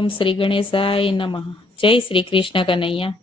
ઓમ શ્રી ગણેશાય નમઃ. જય શ્રી કૃષ્ણ કનૈયા.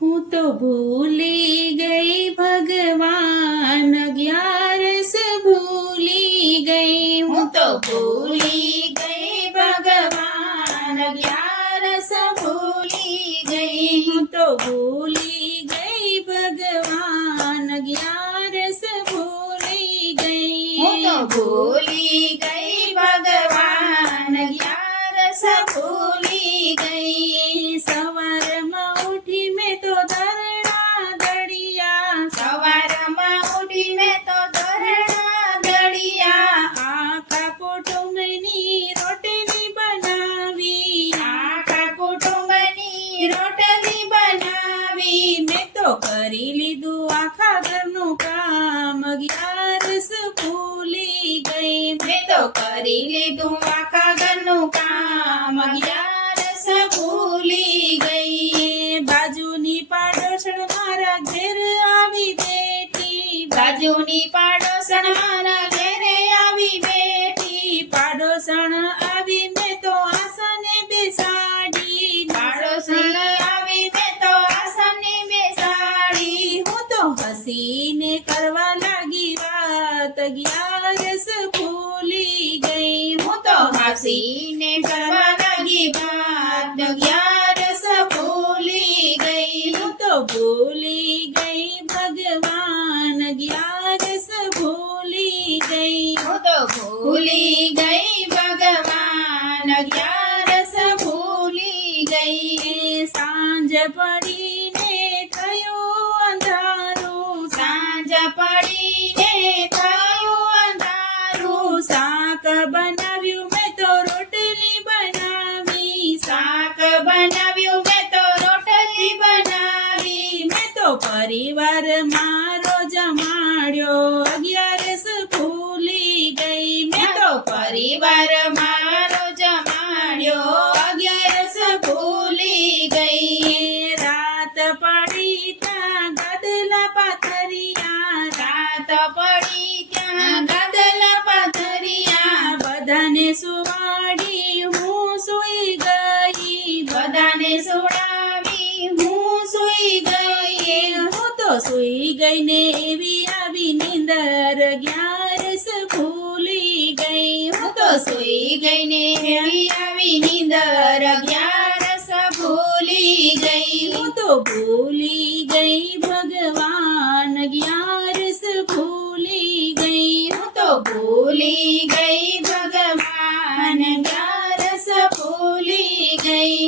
હું તો ભૂલી ગઈ ભગવાન, 11 ભૂલી ગઈ. હું તો ભૂલી ગઈ ભગવાન, 11 ભૂલી ગઈ. હું તો ભૂલી ગઈ ભગવાન, 11 ભૂલી ગઈ. હું તો ભૂલી ગઈ ભગવાન, 11 ભૂલી ગઈ. સવારમાં ઉઠી મેં તો ધરણા દળિયા, સવારમાં ઉઠી મેં તો ધરણા દળિયા. આખા કુટુંબની રોટલી બનાવી, આખા કુટુંબની રોટલી બનાવી. મેં તો કરી લીધું આખા ઘરનું કામ, 11 ભૂલી ગઈ. મેં તો કરી લીધું આખા ઘરનું કામ, 11 ભૂલી ગઈ. બાજુની પાડોશણ મારા ઘેર આવી બેઠી, બાજુની પાડોશણ મારા ઘેરે આવી બેઠી. પાડોશણ આવી મેં તો આસને બેસાડી, પાડોશણ આવી મેં તો આસને બેસાડી. હું તો હસીને કરવા લાગી વાત, 11 ભૂલી ગઈ. હું તો હસીને કરવા લાગી વાત, 11 ભૂલી ગઈ. હું તો ભૂલી ગઈ ભગવાન, 11 ભૂલી ગઈ. હું તો ભૂલી ગઈ ભગવાન, 11 ભૂલી ગઈ. સાંજ પડીને થયું અંધારું, સાંજ પડીને થયું અંધારું. શાક બનાવ્યું મેં તો રોટલી બનાવી, શાક બનાવ્યું મેં તો રોટલી બનાવી. મેં તો પરિવાર મારો જમાડ્યો, 11 ભૂલી ગઈ. મેં તો પરિવાર મારો જમાડ્યો, 11 ભૂલી ગઈ. રાત પડી ત્યાં ગાદલા પાથરિયા, રાત પડી ત્યાં ગાદલા પાથરિયા. બધાને સુવાડી હું સૂઈ ગઈ, બધાને સુડાવી હું સૂઈ ગઈ. હું તો સૂઈ ગઈ ને એવી આવી નીંદર, 11 ભૂલી ગઈ. હું તો સૂઈ ગઈ ને એવી આવી નીંદર, 11 ભૂલી ગઈ. હું તો ભૂલી ગઈ ભગવાન, 11 ભૂલી ગઈ. હું તો ભૂલી ગઈ ભગવાન, 11 ભૂલી ગઈ.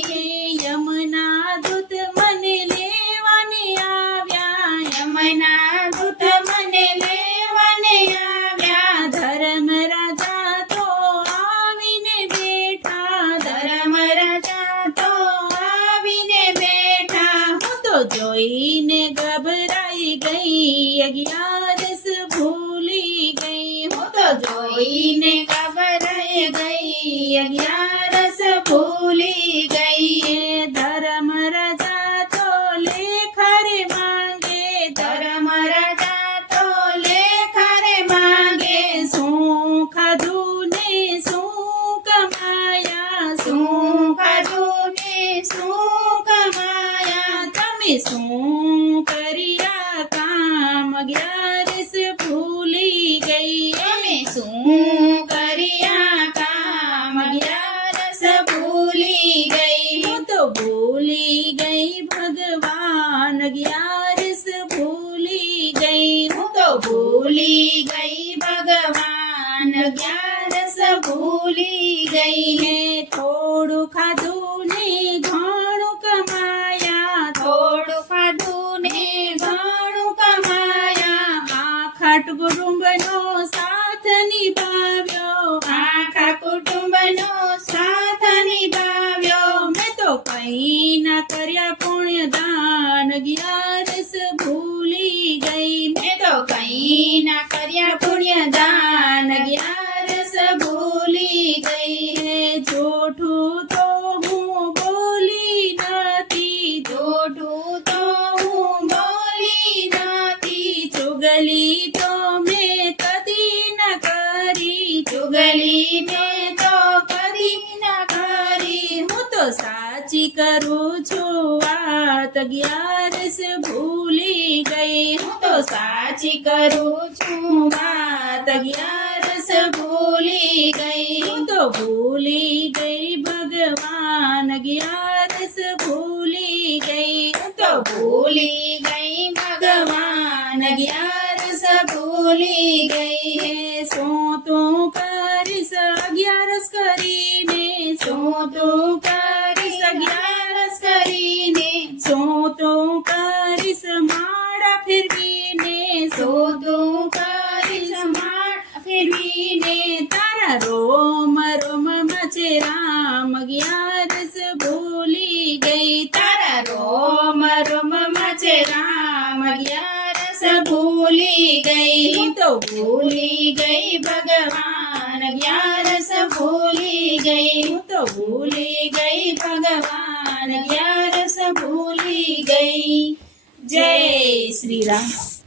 યમના દૂત મને લેવાને આવ્યા, યમના દૂત મને લેવાને આવ્યા. ધર્મ રાજા તો આવીને બેઠા, ધર્મ રાજા તો આવીને બેઠા. હું તો જોઈને ગભરાઈ ગઈ, 11 ભૂલી ગઈ. હું તો જોઈને ગભરાઈ ગઈ, 11 ભૂલી ગઈ. ધર્મ રાજા તો લેખરે માંગે, ધર્મ રાજા તો લેખરે માંગે. શું ખાધું ને શું કમાયા, શું ખાધું ને શું કમાયા. તમે શું કર્યા કામ, 11 ભૂલી ગઈ. તમે શું કર્યા કામ, 11 ભૂલી ગઈ. હું તો ભૂલી ગઈ ભગવાન, 11 ભૂલી ગઈ. હું તો ભૂલી ગઈ ભગવાન, 11 ભૂલી ગઈ. થોડું ખાધું ને ઘણું કમાયા, થોડું ખાધું ને ઘણું કમાયા. આખા કુટુંબનો સાથ નિભાવ્યો, આખા કુટુંબનો સાથ નિભાવ્યો. મેં તો કઈ ના કર્યા પુણ્ય દાન, 11 ભૂલી ગઈ. મેં તો કઈ ના કર્યા પુણ્ય દાન, 11 ભૂલી ગઈ. જોઠું તો હું બોલી કરું છું વાત, અગિયારસ ભૂલી ગઈ. હું તો સાચી કરું છું વાત, અગિયારસ ભૂલી ગઈ. હું તો ભૂલી ગઈ ભગવાન, અગિયારસ ભૂલી ગઈ. હું તો ભૂલી ગઈ ભગવાન, અગિયારસ ભૂલી ગઈ. હે શું તું કરીશ અગિયારસ કરીને, શું તું કરીશ અગિયારસ કરીને, શું તું કરીશ માળા ફેરવીને, શું તું કરીશ માળા ફેરવીને. તારા રોમ રોમમાં છે રામ, અગિયારસ ભૂલી ગઈ. તારા રોમ રોમમાં છે રામ, અગિયારસ ભૂલી ગઈ. હું તો ભૂલી ગઈ ભગવાન, અગિયારસ ભૂલી ગઈ. હું તો ભૂલી ગઈ ભગવાન, અગિયારસ ભૂલી ગઈ. જય શ્રી રામ.